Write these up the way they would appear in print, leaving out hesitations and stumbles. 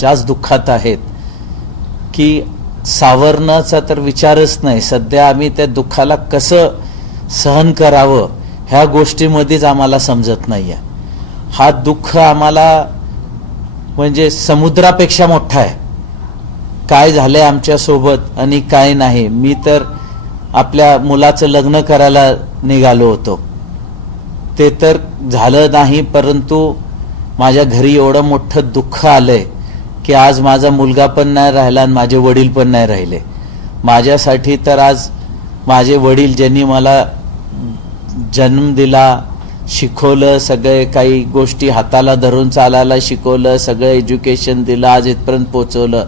जास्त दुःखात आहेत की सावरण्याचा तर विचारच नाही. सध्या आम्ही त्या दुःखाला कसं सहन करावं ह्या गोष्टीमध्येच आम्हाला समजत नाहीये. हा दुःख आम्हाला म्हणजे समुद्रापेक्षा मोठा आहे. काय झालंय आमच्या सोबत आणि काय नाही. मी तर आपल्या मुलाचं लग्न करायला निघालो होतो, ते तर झालं नाही, परंतु माझ्या घरी एवढं मोठं दुःख आलंय की आज माझा मुलगा पण नाही राहिला आणि माझे वडील पण नाही राहिले. माझ्यासाठी तर आज माझे वडील ज्यांनी मला जन्म दिला, शिकवलं, सगळे काही गोष्टी हाताला धरून चालायला शिकवलं, सगळं एज्युकेशन दिलं, आज इथपर्यंत पोचवलं,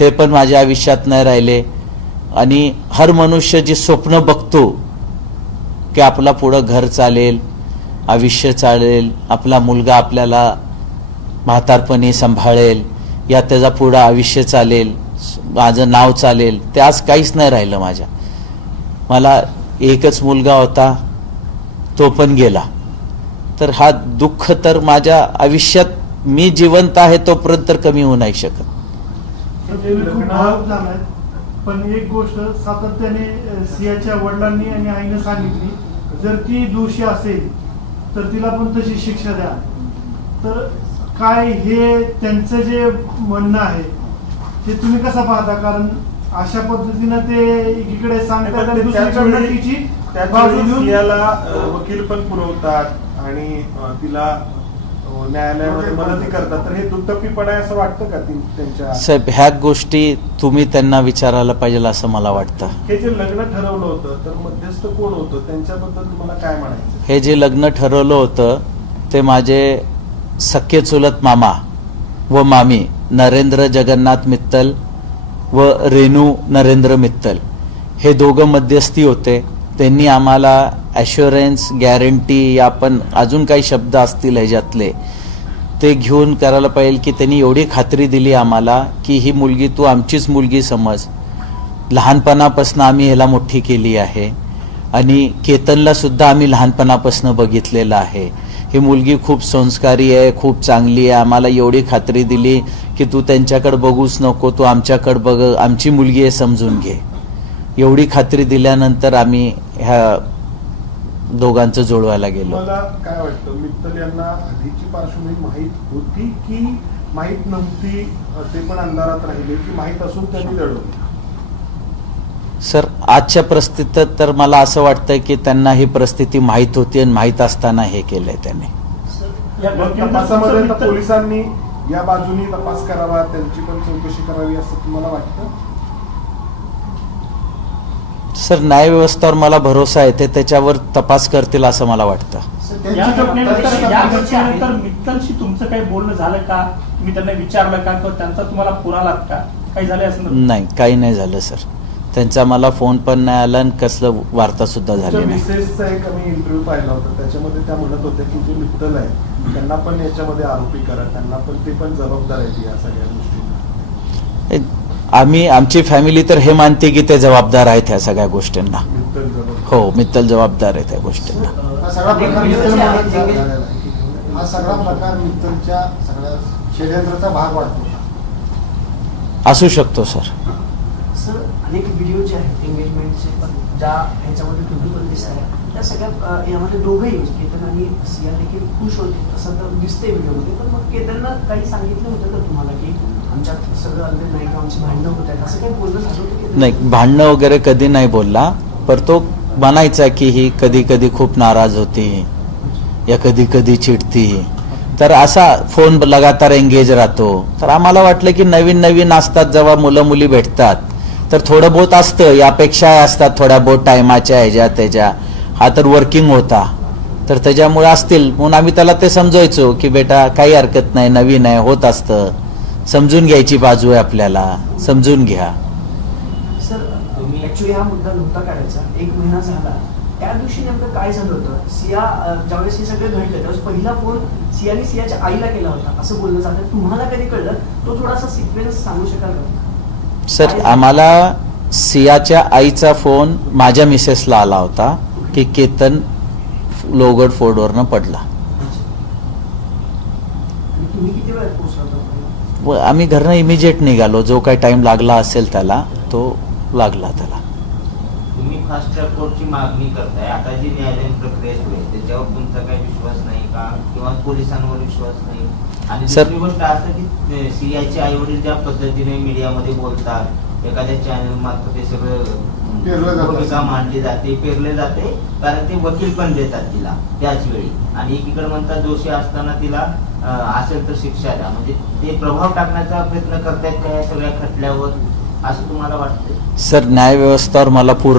ते पण माझ्या आयुष्यात नाही राहिले. आणि हर मनुष्य जी स्वप्न बघतो की आपला पुढं घर चालेल, आयुष्य चालेल, आपला मुलगा आपल्याला म्हातारपणी सांभाळेल, या त्याचा पुढं आयुष्य चालेल, माझं नाव चालेल, ते आज काहीच नाही राहिलं माझ्या. मला एकच मुलगा होता, तो पण गेला. तर हा दुःख तर माझ्या आयुष्यात मी जिवंत आहे तोपर्यंत तर कमी होऊ नाही शकत. पण एक गोष्ट सातत्याने सियाच्या वडिलांनी आणि आईने सांगितली, जर ती दोषी असेल तर तिला पण तशी शिक्षा द्या. तर काय हे त्यांचं जे म्हणणं आहे ते तुम्ही कसं पाहता? कारण अशा पद्धतीनं ते एकीकडे सांगतात, दुसरीकडे तिची बाजू घेऊन सियाला वकील पण पुरवतात आणि तिला न्यायालयामध्ये मदतही करतात. तर हे दुटप्पीपणा आहे असं वाटतं का त्यांच्या? साहेब, ह्या गोष्टी तुम्ही त्यांना विचारायला पाहिजे असं मला वाटतं. हे जे लग्न ठरवलं होतं तर मध्यस्थ कोण होतं, त्यांच्याबद्दल तुम्हाला काय म्हणायचं? हे जे लग्न ठरवलं होतं ते माझे सख्खे चुलत मामा व मामी नरेंद्र जगन्नाथ मित्तल व रेणू नरेंद्र मित्तल हे दोघं मध्यस्थी होते. त्यांनी आम्हाला ॲश्युरन्स, गॅरंटी, आपण अजून काही शब्द असतील ह्याच्यातले ते घेऊन करायला पाहिजे की त्यांनी एवढी खात्री दिली आम्हाला की ही मुलगी तू आमचीच मुलगी समज. लहानपणापासून आम्ही ह्याला मोठी केली आहे आणि केतनला सुद्धा आम्ही लहानपणापासून बघितलेलं आहे. ही मुलगी खूप संस्कारी आहे, खूप चांगली आहे. आम्हाला एवढी खात्री दिली की तू त्यांच्याकडे बघूच नको, तू आमच्याकडे बघ, आमची मुलगी आहे समजून घे. एवढी खात्री दिल्यानंतर आम्ही ह्या दोघांचं जोडवायला गेलो. मला काय वाटतं, मित्तल यांना आधीची पार्श्वभूमी माहीत होती की माहीत नव्हती? ते पण अंधारात राहिले की माहीत असून त्यांनी लढवली? सर, आजच्या परिस्थितीत तर मला असं वाटतं की त्यांना ही परिस्थिती माहीत होती आणि माहीत असताना हे केलंय त्यांनी. तपासामध्ये पोलिसांनी या बाजूनी तपास करावा, त्यांची पण चौकशी करावी असं तुम्हाला वाटतं? सर, न्याय व्यवस्थेवर मला भरोसा आहे, ते त्याच्यावर तपास करतील असं मला वाटतं. या घटनेनंतर मित्तलशी तुमचं काही बोलणं झालं का? तुम्ही त्यांना विचारलं का किंवा त्यांचा तुम्हाला फोन आलात का? काही झालं असं? नाही, काही नाही झालं सर. त्यांचा मला फोन पण नाही आला आणि कसलं वार्ता सुद्धा झाली नाही. मिसेसचा एक आम्ही इंटरव्ह्यू पाहिला होता, त्याच्यामध्ये त्या म्हणत होत्या की जे मित्तल आहे त्यांना पण याच्यामध्ये आरोपी करा, त्यांना पण ते पण जबाबदार आहेत या सगळ्या गोष्टी. आम्ही, आमची फॅमिली तर हे मानते की ते जबाबदार आहेत ह्या सगळ्या गोष्टींना. मित्तल जबाबदार? हो, मित्तल जबाबदार आहे त्या गोष्टींना. हा सगळा प्रकार मित्तलच्या सगळ्या षडयंत्राचा भाग वाटतो. असू शकतो सर. सर, अनेक व्हिडिओ जे आहेत एंगेजमेंटचे ज्या ह्याच्यामध्ये तुम्ही पण दिसताय, त्या सगळ्या यामध्ये दोघंही केतन आणि सिया देखील खुश होते असं तर दिसतंय व्हिडिओमध्ये. पण मग केतनला काही सांगितलं होतं का तुम्हाला की आमच्यात सगळं अंदर नाही का, आमची भांडणं होत आहेत, असं काही बोलणं झालं होतं? नाही, भांडणं वगैरे कधी नाही बोलला, पर तो म्हणायचा की ही कधी कधी खूप नाराज होती या कधी कधी चिडती. तर असा फोन लगातार एंगेज राहतो. तर आम्हाला वाटलं की नवीन नवीन असतात जेव्हा मुलं मुली भेटतात तर थोडं बहुत असतं, यापेक्षा असतात थोड्या बहुत टायमाच्या ह्याच्या त्याच्या. हा तर वर्किंग होता तर त्याच्यामुळे असतील म्हणून आम्ही त्याला ते समजायचो की बेटा काही हरकत नाही, नवीन आहे, होत असतं, समजून घ्यायची बाजू आहे, आपल्याला समजून घ्या. सर, ऍक्च्युली हा मुद्दा नव्हता काढायचा, 1 महिना झाला. त्या दिवशी नेमकं काय झालं होतं? सिया ज्यावेळेस हे सगळं घडलं त्यावेळेस पहिला फोन सियाने सियाच्या आईला केला होता असं बोललं जातं. तुम्हाला कधी कळलं? तो थोडासा सिक्वेन्स सांगू शकाल का? सर, आम्हाला सियाच्या आईचा फोन माझ्या मिसेसला आला होता की केतन लोगड फोर्डवरनं पडला. तुम्ही किती वेळात पोहोचला? आम्ही घरनं इमिजिएट निघालो. जो काही टाइम लागला असेल त्याला तो लागला त्याला. तुम्ही फास्ट ट्रॅक कोर्टची मागणी करताय, आता जी न्यायालयीन प्रक्रिया सुरू आहे त्याच्यावर तुमचा काही विश्वास नाही का, किंवा पोलिसांवर विश्वास नाही? आणि सर- दुसरी गोष्ट असं की सीआयचे आई वडील ज्या पद्धतीने मीडियामध्ये बोलतात, एखाद्या चॅनल मार्फत ते पेरलं सगळं जातं. भूमिका मांडली जाते, पेरले जाते, कारण ते वकील पण देतात तिला त्याच वेळी, आणि एकीकडे म्हणतात दोषी असताना तिला असेल तर शिक्षा द्या. म्हणजे ते प्रभाव टाकण्याचा प्रयत्न करतायत त्या सगळ्या खटल्यावर, असं तुम्हाला वाटतंय? सर, न्याय व्यवस्थेवर मला पूर्ण